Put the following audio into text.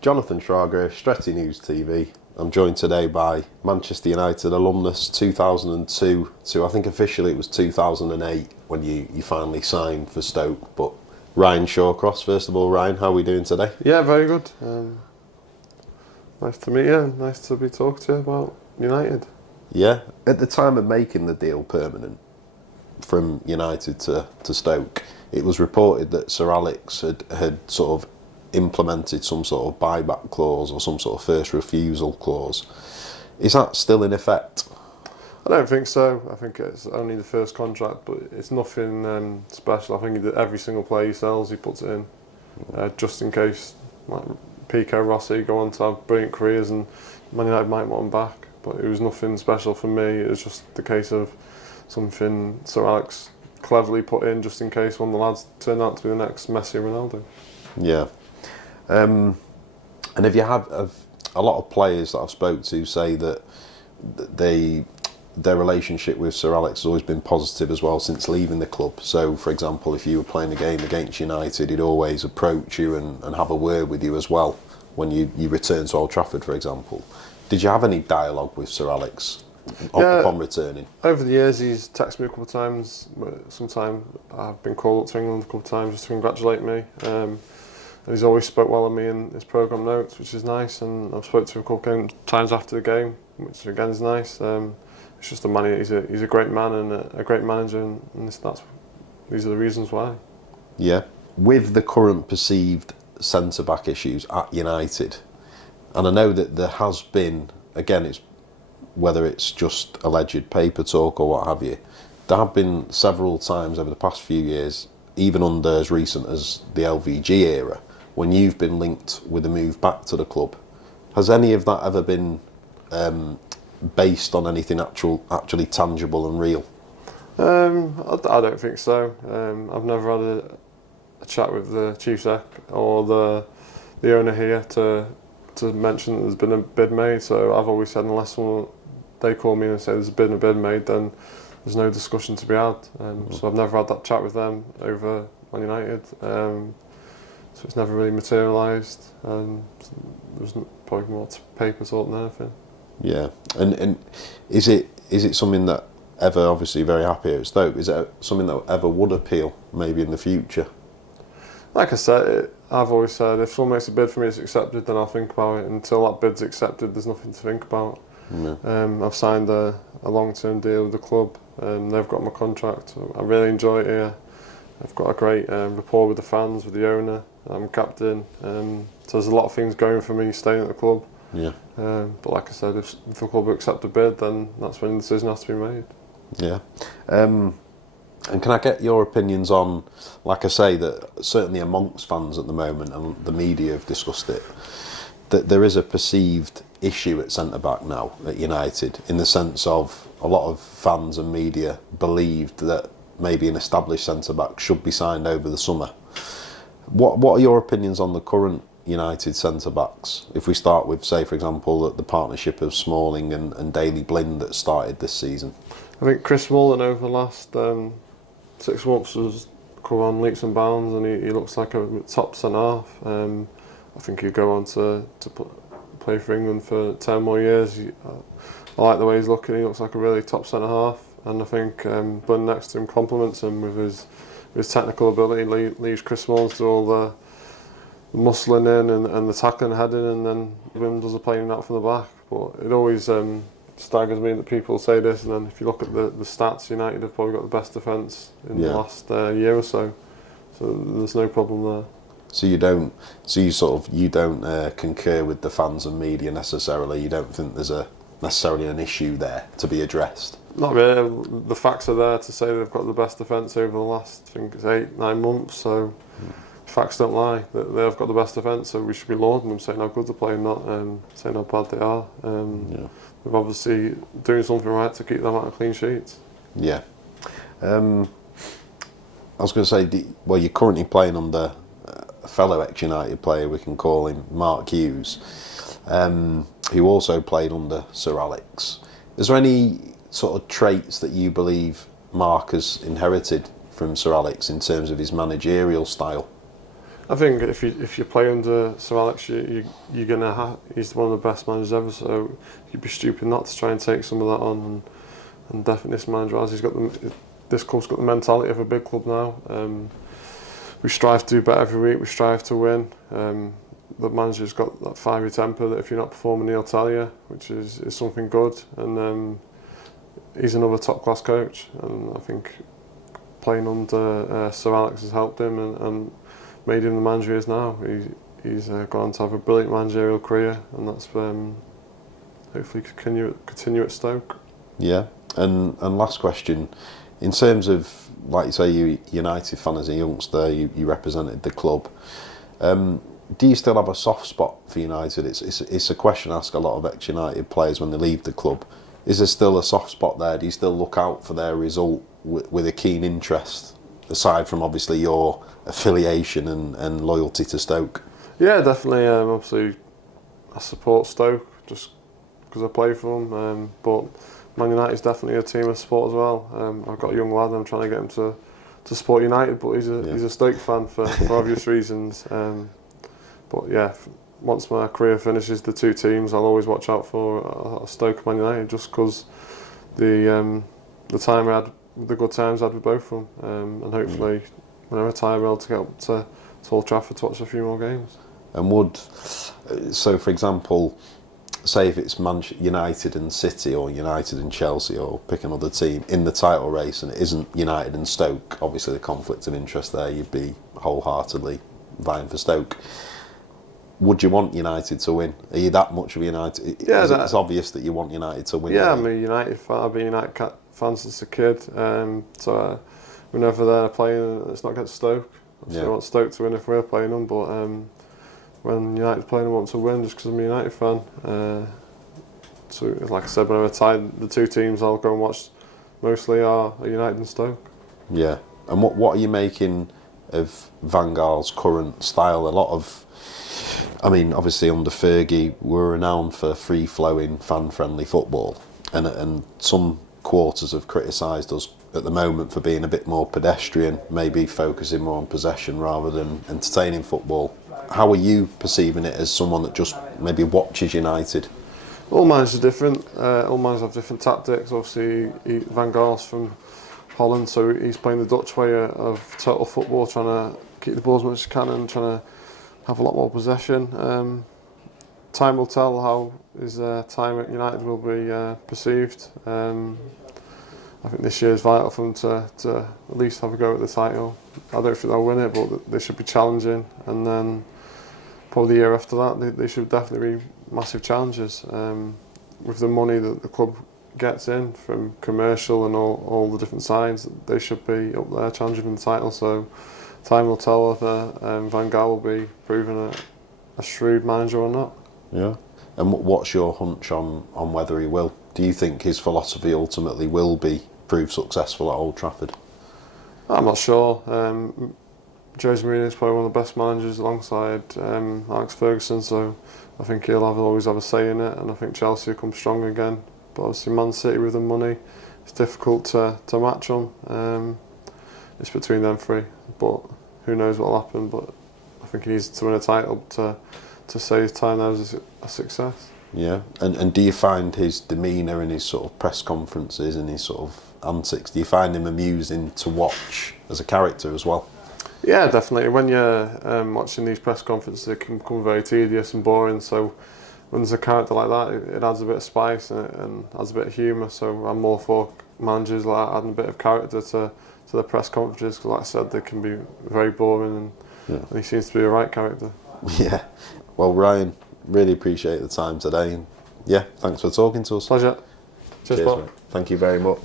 Jonathan Shawcross, Stretty News TV. I'm joined today by Manchester United alumnus 2002 to I think officially it was 2008 when you finally signed for Stoke. But Ryan Shawcross, first of all, Ryan, how are we doing today? Yeah, very good. Nice to meet you. Nice to be talking to you about United. Yeah, at the time of making the deal permanent from United to Stoke, it was reported that Sir Alex had sort of implemented some sort of buyback clause or some sort of first refusal clause. Is that still in effect? I don't think so. I think it's only the first contract, but it's nothing special. I think every single player he sells, he puts it in, just in case like Pico, Rossi go on to have brilliant careers and Man United might want them back. But it was nothing special for me. It was just the case of something Sir Alex cleverly put in just in case one of the lads turned out to be the next Messi or Ronaldo. Yeah. And have you had a lot of players that I've spoke to say that their relationship with Sir Alex has always been positive as well since leaving the club. So, for example, if you were playing a game against United, he'd always approach you and have a word with you as well when you return to Old Trafford, for example. Did you have any dialogue with Sir Alex upon returning? Over the years, he's texted me a couple of times. Sometimes I've been called up to England a couple of times just to congratulate me. And he's always spoke well of me in his programme notes, which is nice. And I've spoke to him a couple of times after the game, which again is nice. It's just a man. He's a great man and a great manager, and these are the reasons why. Yeah. With the current perceived centre-back issues at United, and I know that there has been, again, it's whether it's just alleged paper talk or what have you, there have been several times over the past few years, even under as recent as the LVG era, when you've been linked with a move back to the club. Has any of that ever been based on anything actually tangible and real? I don't think so. I've never had a chat with the chief sec or the owner here to mention that there's been a bid made. So I've always said unless they call me and say there's been a bid made, then there's no discussion to be had. So I've never had that chat with them over Man United. So it's never really materialised. There's probably more paper talk than anything. Yeah, and is it something that ever, obviously very happy at Stoke, is it something that ever would appeal maybe in the future? Like I said, I've always said if someone makes a bid for me, it's accepted, then I'll think about it. Until that bid's accepted, there's nothing to think about. Yeah. I've signed a long-term deal with the club. They've got my contract. I really enjoy it here. I've got a great rapport with the fans, with the owner. I'm captain. So there's a lot of things going for me staying at the club. Yeah. But like I said, if the club accept a bid, then that's when the decision has to be made. Yeah. And can I get your opinions on, like I say, that certainly amongst fans at the moment, and the media have discussed it, that there is a perceived issue at centre-back now at United, in the sense of a lot of fans and media believed that maybe an established centre-back should be signed over the summer. What are your opinions on the current United centre-backs? If we start with, say, for example, the partnership of Smalling and Daley Blind that started this season. I think Chris Smalling over the last 6 months has come on leaps and bounds, and he looks like a top centre-half. I think he'll go on to play for England for 10 more years. I like the way he's looking. He looks like a really top centre-half, and I think Blind next to him complements him with his technical ability. Leaves Chris Smalling to do all the muscling in and the tackling, heading, and then Wim does the playing out from the back. But it always staggers me that people say this, and then if you look at the stats, United have probably got the best defence in the last year or so. So there's no problem there. So you don't concur with the fans and media necessarily. You don't think there's necessarily an issue there to be addressed. Not really. The facts are there to say they've got the best defence over the last, I think it's 8-9 months. So facts don't lie. They've got the best defence, so we should be lauding them, saying how good they're playing, not saying how bad they are. They're obviously doing something right to keep them out of clean sheets. Yeah. I was going to say, you're currently playing under a fellow ex-United player, we can call him Mark Hughes, who also played under Sir Alex. Is there any sort of traits that you believe Mark has inherited from Sir Alex in terms of his managerial style? I think if you play under Sir Alex, you're gonna he's one of the best managers ever. So you'd be stupid not to try and take some of that on. And definitely this manager has. This club's got the mentality of a big club now. We strive to do better every week. We strive to win. The manager's got that fiery temper that if you're not performing, he'll tell you, which is something good. And he's another top class coach. And I think playing under Sir Alex has helped him and made him the manager he is now. He's gone on to have a brilliant managerial career, and that's hopefully continue at Stoke. Yeah, and last question, in terms of, like you say, you United fan as a youngster, you represented the club. Do you still have a soft spot for United? It's a question I ask a lot of ex-United players when they leave the club. Is there still a soft spot there? Do you still look out for their result with a keen interest, aside from obviously your affiliation and loyalty to Stoke? Yeah, definitely. Obviously, I support Stoke just because I play for them. But Man United is definitely a team I support as well. I've got a young lad. I'm trying to get him to support United, but he's a Stoke fan for obvious reasons. But yeah, once my career finishes, the two teams I'll always watch out for are Stoke and Man United, just because the time I had, the good times I had with both of them, and hopefully when I retire, I'll be able to get up to Old Trafford to watch a few more games. And so for example, say if it's United and City or United and Chelsea, or pick another team in the title race, and it isn't United and Stoke, obviously the conflict of interest there, you'd be wholeheartedly vying for Stoke. Would you want United to win? Are you that much of a United? Yeah, it's obvious that you want United to win. Yeah, I'm a United fan. I've been a United fan since a kid. So whenever they're playing, it's not against Stoke. I want Stoke to win if we're playing them, but when United's playing, I want to win just because I'm a United fan. So, like I said, when I retire, the two teams I'll go and watch mostly are United and Stoke. Yeah, and what are you making of Van Gaal's current style? A lot of, I mean, obviously under Fergie, we're renowned for free-flowing, fan-friendly football, and some quarters have criticised us at the moment for being a bit more pedestrian, maybe focusing more on possession rather than entertaining football. How are you perceiving it as someone that just maybe watches United? All managers are different. All managers have different tactics. Obviously, Van Gaal's from Holland, so he's playing the Dutch way of total football, trying to keep the ball as much as he can and trying to have a lot more possession. Time will tell how his time at United will be perceived. I think this year is vital for them to at least have a go at the title. I don't think they'll win it, but they should be challenging. And then probably the year after that, they should definitely be massive challenges. With the money that the club gets in from commercial and all the different sides, they should be up there challenging for the title. So time will tell whether Van Gaal will be proven a shrewd manager or not. Yeah. And what's your hunch on whether he will? Do you think his philosophy ultimately will prove successful at Old Trafford? I'm not sure. Jose Mourinho is probably one of the best managers alongside Alex Ferguson, so I think he'll always have a say in it, and I think Chelsea will come strong again. But obviously Man City with the money, it's difficult to match them. It's between them three, but who knows what will happen. But I think he needs to win a title to say his time there was a success. Yeah, and do you find his demeanour in his sort of press conferences and his sort of antics, do you find him amusing to watch as a character as well? Yeah, definitely. When you're watching these press conferences, it can become very tedious and boring. So when there's a character like that, it adds a bit of spice and adds a bit of humour. So I'm more for managers like adding a bit of character to the press conferences, because like I said, they can be very boring, and he seems to be a right character. Yeah. Well, Ryan, really appreciate the time today. And yeah, thanks for talking to us. Pleasure. Cheers, Bob. Mate. Thank you very much.